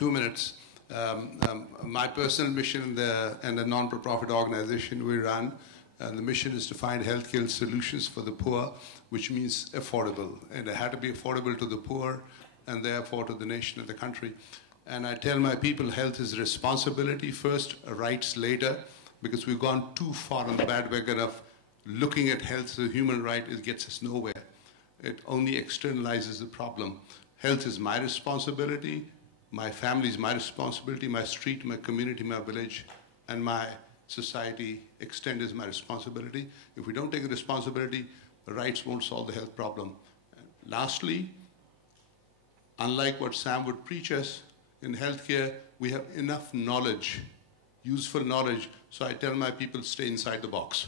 2 minutes. My personal mission and the non-profit organization we run, the mission is to find healthcare solutions for the poor, which means affordable. And it had to be affordable to the poor and therefore to the nation and the country. And I tell my people health is responsibility first, rights later, because we've gone too far on the bandwagon of looking at health as a human right. It gets us nowhere. It only externalizes the problem. Health is my responsibility, my family is my responsibility, my street, my community, my village, and my society extend is my responsibility. If we don't take the responsibility, the rights won't solve the health problem. And lastly, unlike what Sam would preach us, in healthcare, we have enough knowledge, useful knowledge, so I tell my people, stay inside the box.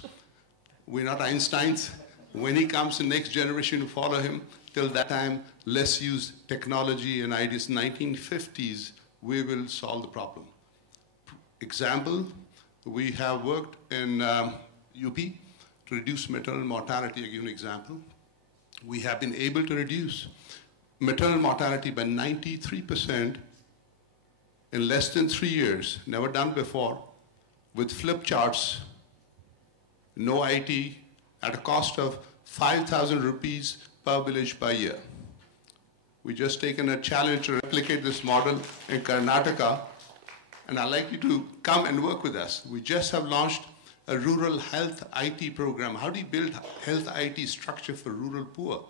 We're not Einsteins. When he comes, the next generation to follow him, till that time, let's use technology and ideas. 1950s, we will solve the problem. Example, we have worked in UP to reduce maternal mortality. I'll give you an example. We have been able to reduce maternal mortality by 93% in less than 3 years, never done before, with flip charts, no IT, at a cost of 5,000 rupees per village per year. We just taken a challenge to replicate this model in Karnataka, and I'd like you to come and work with us. We just have launched a rural health IT program. How do you build health IT structure for rural poor?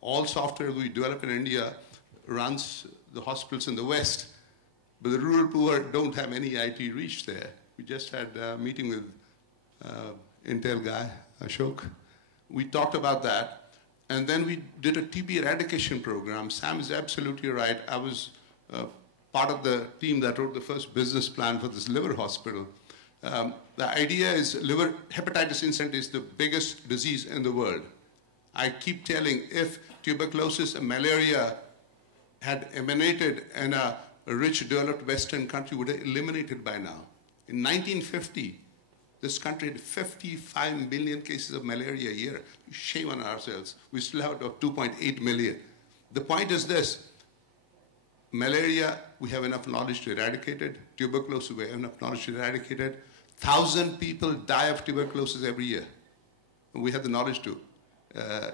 All software we develop in India runs the hospitals in the West, but the rural poor don't have any IT reach there. We just had a meeting with Intel guy, Ashok. We talked about that, and then we did a TB eradication program. Sam is absolutely right. I was part of the team that wrote the first business plan for this liver hospital. The idea is liver hepatitis incident is the biggest disease in the world. I keep telling, if tuberculosis and malaria had emanated in a rich, developed Western country, would have eliminated by now. In 1950, this country had 55 million cases of malaria a year. Shame on ourselves. We still have 2.8 million. The point is this. Malaria, we have enough knowledge to eradicate it. Tuberculosis, we have enough knowledge to eradicate it. 1,000 people die of tuberculosis every year. We have the knowledge to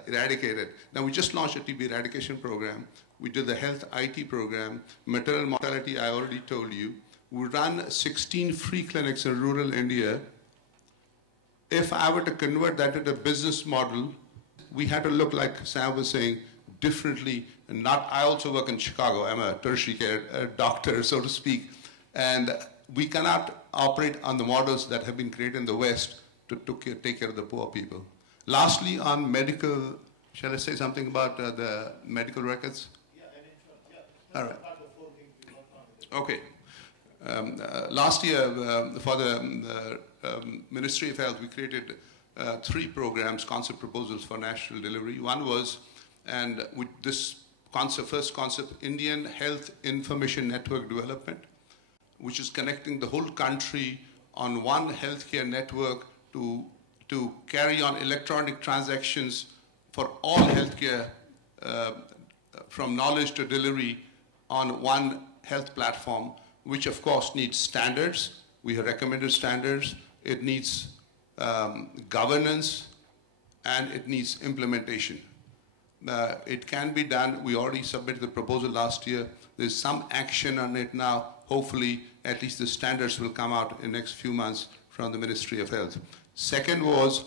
eradicate it. Now, we just launched a TB eradication program. We did the health IT program. Maternal mortality, I already told you. We run 16 free clinics in rural India. If I were to convert that into a business model, we had to look, like Sam was saying, differently. And not, I also work in Chicago. I'm a tertiary care doctor, so to speak. And we cannot operate on the models that have been created in the West to take care of the poor people. Lastly, on medical, shall I say something about the medical records? Yeah, all right. Okay. Last year, for the Ministry of Health, we created 3 programs, concept proposals for national delivery. One was, and with this concept, first concept, Indian Health Information Network Development, which is connecting the whole country on one healthcare network to carry on electronic transactions for all healthcare, from knowledge to delivery on one health platform, which of course needs standards. We have recommended standards. It needs governance, and it needs implementation. It can be done. We already submitted the proposal last year. There's some action on it now. Hopefully, at least the standards will come out in the next few months from the Ministry of Health. Second was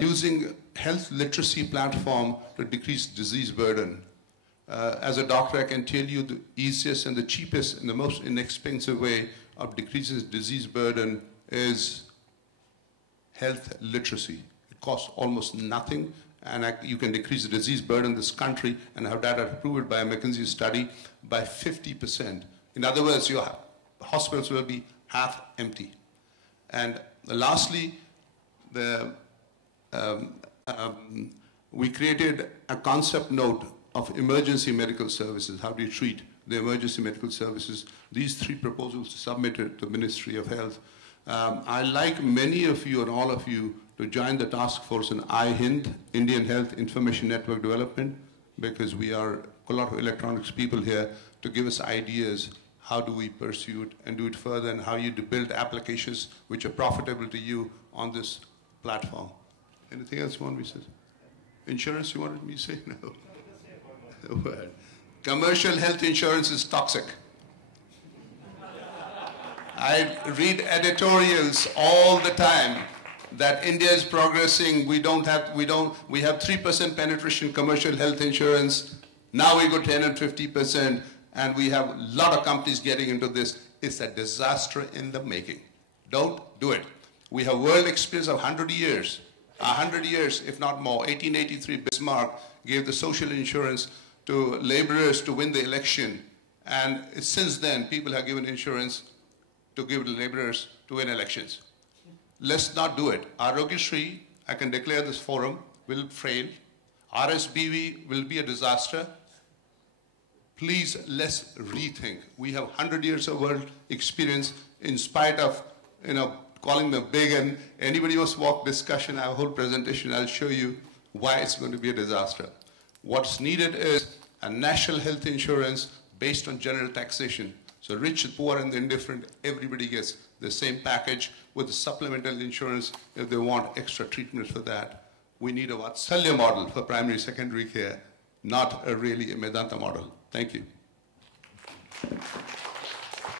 using health literacy platform to decrease disease burden. As a doctor, I can tell you the easiest and the cheapest and the most inexpensive way of decreasing disease burden is health literacy. It costs almost nothing, and you can decrease the disease burden in this country, and have data approved by a McKinsey study, by 50%. In other words, your hospitals will be half empty. And lastly, we created a concept note of emergency medical services. How do you treat the emergency medical services? These 3 proposals submitted to the Ministry of Health. I'd like many of you and all of you to join the task force in IHIND, Indian Health Information Network Development, because we are a lot of electronics people here, to give us ideas how do we pursue it and do it further, and how you build applications which are profitable to you on this platform. Anything else you want me to say? Insurance you wanted me to say? No. No word. Commercial health insurance is toxic. I read editorials all the time that India is progressing. We have 3% penetration commercial health insurance. Now we go 10 and 50%, and we have a lot of companies getting into this. It's a disaster in the making. Don't do it. We have world experience of 100 years, if not more. 1883, Bismarck gave the social insurance to laborers to win the election. And since then, people have given insurance to give to laborers to win elections. Let's not do it. Arogyasri, I can declare this forum, will fail. RSBV will be a disaster. Please, let's rethink. We have 100 years of world experience in spite of, calling them big, and anybody wants to walk discussion, I have a whole presentation, I'll show you why it's going to be a disaster. What's needed is a national health insurance based on general taxation. So rich, poor, and the indifferent, everybody gets the same package with the supplemental insurance if they want extra treatment for that. We need a Vatsalya model for primary, secondary care, not really a Medanta model. Thank you.